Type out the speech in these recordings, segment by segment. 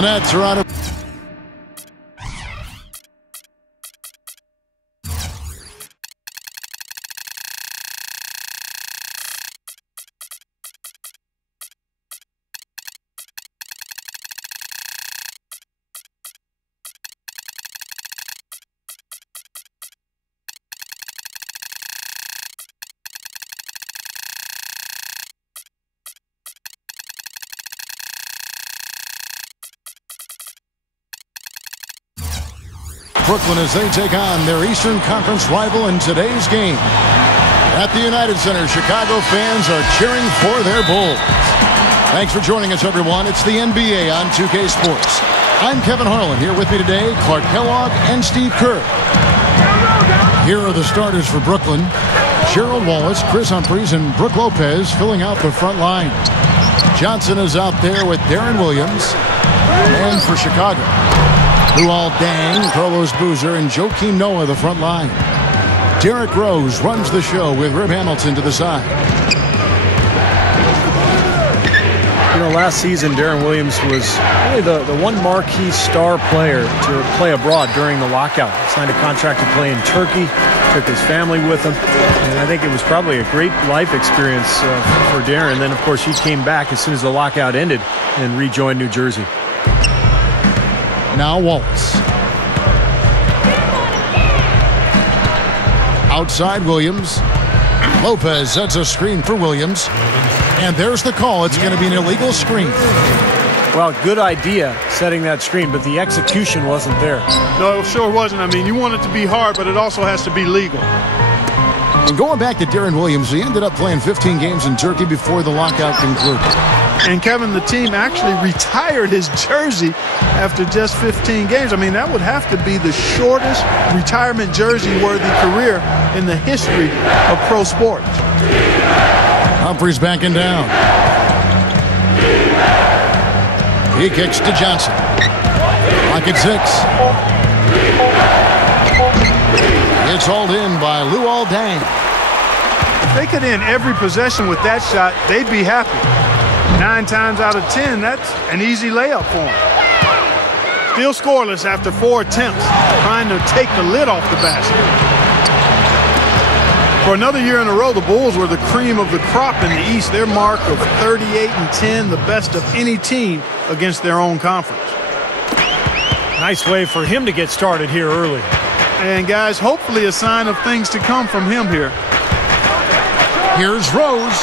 The Nets are on a Brooklyn as they take on their Eastern Conference rival in today's game. At the United Center, Chicago fans are cheering for their Bulls. Thanks for joining us, everyone. It's the NBA on 2K Sports. I'm Kevin Harlan. Here with me today, Clark Kellogg and Steve Kerr. Here are the starters for Brooklyn. Gerald Wallace, Chris Humphries, and Brook Lopez filling out the front line. Johnson is out there with Darren Williams. And for Chicago, Luol Deng, Carlos Boozer, and Joakim Noah the front line. Derrick Rose runs the show with Rip Hamilton to the side. You know, last season, Darren Williams was really the one marquee star player to play abroad during the lockout. Signed a contract to play in Turkey, took his family with him, and I think it was probably a great life experience for Darren. Then, of course, he came back as soon as the lockout ended and rejoined New Jersey. Now Wallace. Outside Williams. Lopez sets a screen for Williams. And there's the call. It's going to be an illegal screen. Well, good idea setting that screen, but the execution wasn't there. No, it sure wasn't. I mean, you want it to be hard, but it also has to be legal. And going back to Darren Williams, he ended up playing 15 games in Turkey before the lockout concluded. And Kevin, the team actually retired his jersey after just 15 games. I mean, that would have to be the shortest retirement jersey-worthy career in the history of pro sports. Humphries backing down. He kicks to Johnson. Clock at 6. It's hauled in by Luol Deng. If they could end every possession with that shot, they'd be happy. 9 times out of 10, that's an easy layup for him. Still scoreless after 4 attempts, trying to take the lid off the basket. For another year in a row, the Bulls were the cream of the crop in the East. Their mark of 38-10, the best of any team against their own conference. Nice way for him to get started here early. And guys, hopefully a sign of things to come from him here. Here's Rose.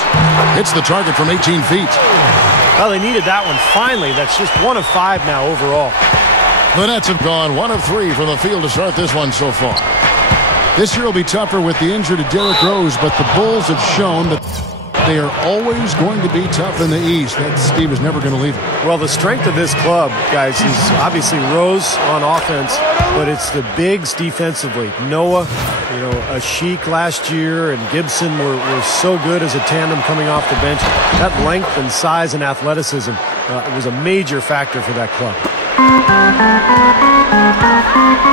Hits the target from 18 feet. Well, they needed that one finally. That's just 1 of 5 now overall. The Nets have gone 1 of 3 from the field to start this one so far. This year will be tougher with the injury to Derrick Rose, but the Bulls have shown that they are always going to be tough in the East. That Steve is never going to leave it. Well, the strength of this club, guys, is obviously Rose on offense, but it's the bigs defensively. Noah, you know, Ashiq last year and Gibson were so good as a tandem coming off the bench. That length and size and athleticism was a major factor for that club.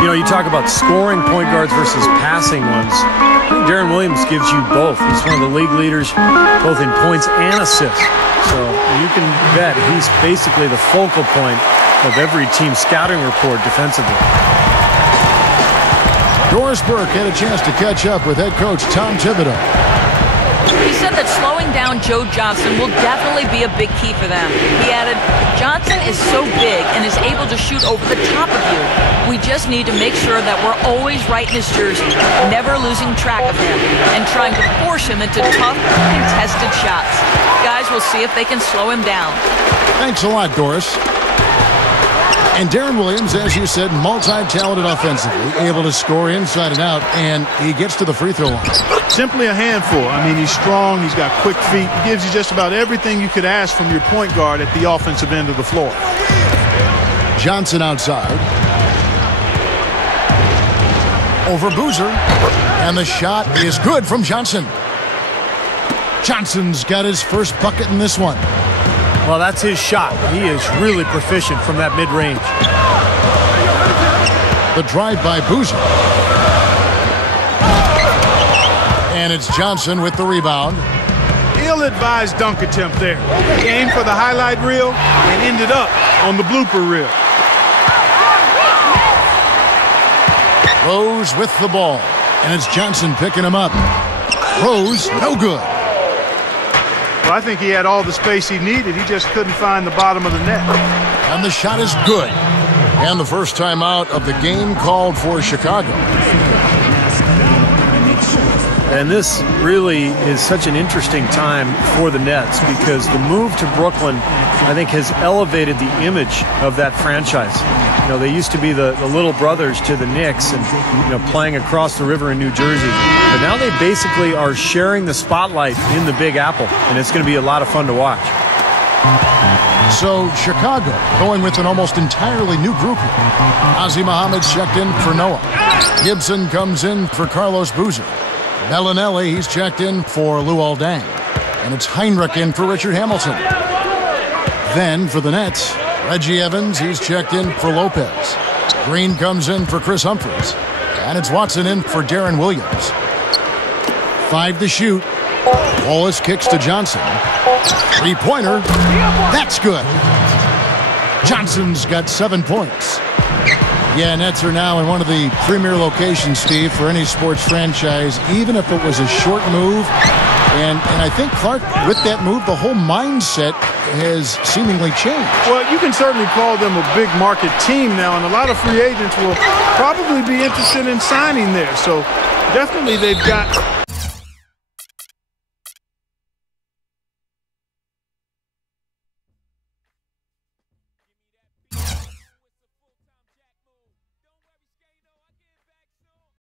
You know, you talk about scoring point guards versus passing ones. I think Darren Williams gives you both. He's one of the league leaders both in points and assists. So you can bet he's basically the focal point of every team scouting report defensively. Doris Burke had a chance to catch up with head coach Tom Thibodeau. He said that slowing down Joe Johnson will definitely be a big key for them. He added, Johnson is so big and is able to shoot over the top of you. We just need to make sure that we're always right in his jersey, never losing track of him, and trying to force him into tough, contested shots. Guys, we'll see if they can slow him down. Thanks a lot, Doris. And Darren Williams, as you said, multi-talented offensively, able to score inside and out, and he gets to the free throw line. Simply a handful. I mean, he's strong, he's got quick feet, he gives you just about everything you could ask from your point guard at the offensive end of the floor. Johnson outside. Over Boozer. And the shot is good from Johnson. Johnson's got his first bucket in this one. Well, that's his shot. He is really proficient from that mid-range. The drive by Boozer. And it's Johnson with the rebound. Ill-advised dunk attempt there. Aimed for the highlight reel and ended up on the blooper reel. Rose with the ball, and it's Johnson picking him up. Rose, no good. Well, I think he had all the space he needed. He just couldn't find the bottom of the net. And the shot is good. And the first time out of the game called for Chicago. And this really is such an interesting time for the Nets because the move to Brooklyn, I think, has elevated the image of that franchise. You know, they used to be the little brothers to the Knicks and, you know, playing across the river in New Jersey. But now they basically are sharing the spotlight in the Big Apple, and it's going to be a lot of fun to watch. So Chicago going with an almost entirely new group here. Ozzie Muhammad's checked in for Noah. Gibson comes in for Carlos Boozer. Bellinelli, he's checked in for Luol Deng. And it's Heinrich in for Richard Hamilton. Then for the Nets, Reggie Evans, he's checked in for Lopez. Green comes in for Chris Humphries. And it's Watson in for Darren Williams. 5 to shoot. Wallace kicks to Johnson. Three-pointer. That's good. Johnson's got 7 points. Yeah, Nets are now in one of the premier locations, Steve, for any sports franchise, even if it was a short move. And I think, Clark, with that move, the whole mindset has seemingly changed. Well, you can certainly call them a big market team now, and a lot of free agents will probably be interested in signing there. So definitely they've got